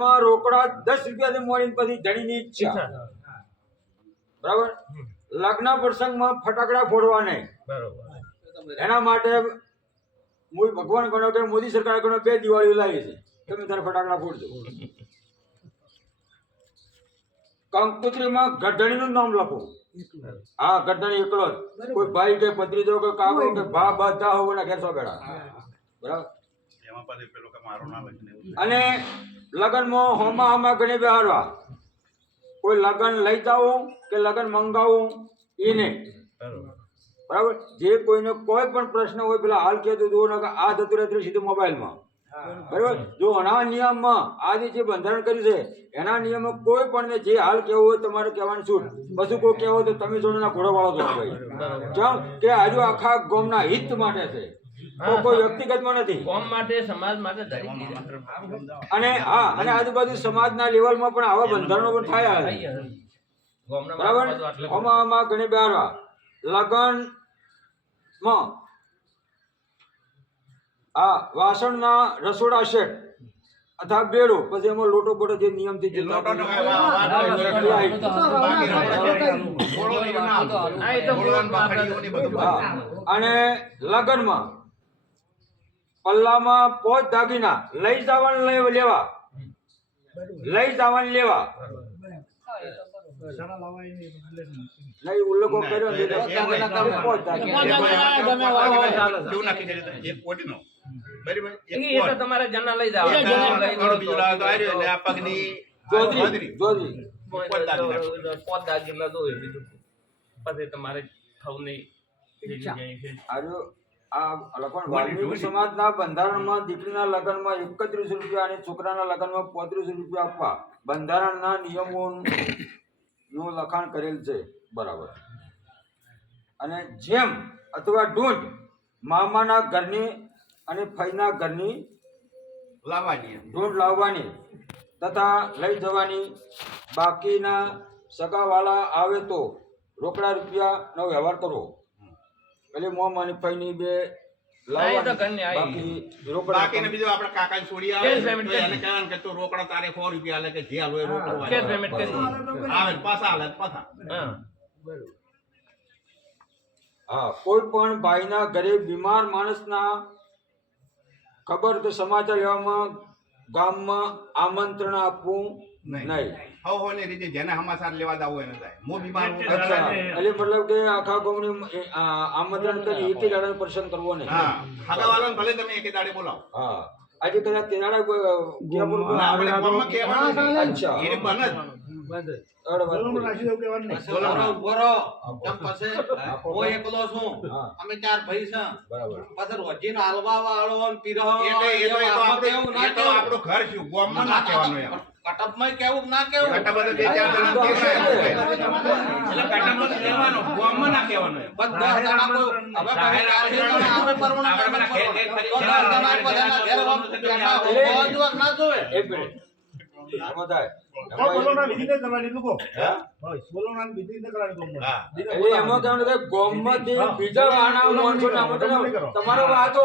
એમાં રોકડા દસ રૂપિયાથી મોડીને પછી ધણીની ઈચ્છા બરાબર? લગ્ન પ્રસંગમાં ફટાકડા ફોડવા નહીં બરોબર. એના માટે મૂળ ભગવાન ગણો કે મોદી સરકારે ગણો બે દિવાળી લાવી છે. તમે તારે ફટાકડા ફોડજો. કંકોત્રીમાં ગઢણીનું નામ લખો. હા ગઢણી એકલો જ. કોઈ ભાઈ કે ભત્રીજો કે કાકો કે ભા બધા હોવ ને ઘેર બેડા. બરાબર? એમાં પછી પેલો કે મારો નામ લખીને અને લગ્નમાં હોમા હોમા ગણી બેહારવા કોઈ લગ્ન લઈ જાઓ કે લગ્ન મંગાવું એ નહીં. બરાબર. જે કોઈને કોઈ પણ પ્રશ્ન હોય પેલા હાલ કહેતું જુઓ ને આ જતું રહેતું સીધું મોબાઈલમાં. બરાબર? જો એના નિયમમાં આજે જે બંધારણ કર્યું છે એના નિયમમાં કોઈ પણ જે હાલ કેવું હોય તમારે કહેવાનું છૂટ. પછી કોઈ કહેવું હોય તો તમે જોડેના ઘોડો વાળો છો ભાઈ. કેમ કે આજુ આખા ગોમના હિત માટે છે. કોઈ- વ્યક્તિગતમાં નથી. કોમ માટે સમાજ માટે અને હા અને આજુબાજુ સમાજના લેવલમાં પણ આવા બંધારણો પણ થયા બરાબર? આમાં આમાં ઘણી આ વાસણના રસોડા સેટ અથવા બેડો પછી એમાં લોટો બોટો જે નિયમથી જે લોટો તો કાંઈ વા- વાત નહીં. બાકી આપણે ગોળો નહીં ના આવતો. હા, એ તો ગોળવાનું બાકડીઓ ને બધું હા. બંધ. અને લગ્નમાં પલ્લામાં પોચ દાગીના. લઈ જવાનું લઈ લેવા. લઈ જવાનું લેવા. નહીં ઉલ્લેખો કર્યો. તમારે થવું લઈ આ લખણ વાલ્મીકી સમાજના બંધારણમાં દીકરીના લગ્નમાં એકત્રીસ રૂપિયા અને છોકરાના લગ્નમાં પોત્રીસ રૂપિયા આપવા બંધારણના નિયમોનું લખાણ કરેલ છે. બરાબર. અને જેમ અથવા ડૂંઢ મામાના ઘરની અને ફઈના ઘરની લાવવાની એમ. લાવવાની તથા લઈ જવાની બાકીના સગાવાળા આવે તો રોકડા રૂપિયાનો વ્યવહાર કરવો. એટલે મો માની ફઈની બે હા, એ તો ઘરની આવી. બાકી રોકડા બાકીને બીજું આપણે કાકાને છોડી આવે Cash payment તો એને કરી. કહેવાનું કે તું રોકડા તારે સો રૂપિયા લે કે જે હાલવે એ રોકડું આલે. પેમેન્ટ કરી આવે ને પાછા હાલે ને પાછા હા હા કોઈ પણ ભાઈના ઘરે બીમાર માણસના ખબર કે સમાચાર લેવામાં ગામમાં આમંત્રણ આપવું નહીં. હવ હવ રીતે જેને સમાચાર લેવા દાવો એને જાય મો બીમાર અચ્છા એટલે મતલબ કે આખા ગામની આમંત્રણ કરી એકે દાડાનો પ્રસંગ કરવો નહીં. હા. ભલે તમે એકે દાડે બોલાવો. હા. આજે કદાચ તે દાડા કોઈ, આપણે ગામમાં અચ્છા. બને જ. અરે વાત પૂરી. બોલો ઊભો રહો. કેમ પછી? હું એકલો છું અમે ચાર ભાઈ છે બરાબર પછી રોજીનો હાલવા વાળો ને પીરો એ તો- એ તો- તો આપણે ના તો. આપણું ઘર છે. ગામમાં ના કહેવાનું એમ. કટપમાંય કેવું ના કેવું ઘટા બધા બે ચાર જણા તો. એટલે ઘટામાં જ કહેવાનું. ગામમાં ના કહેવાનું એમ. બધા જણા હવે ભાઈ રાજી જણા આવે પરવણ આપણે બધા ઘેર ઘેર તો બધા જણા બધાના ઘેર. એટલે- હોવા જોવા ના જોવે એક મિનિટ એમાં થાય તમારો વાતો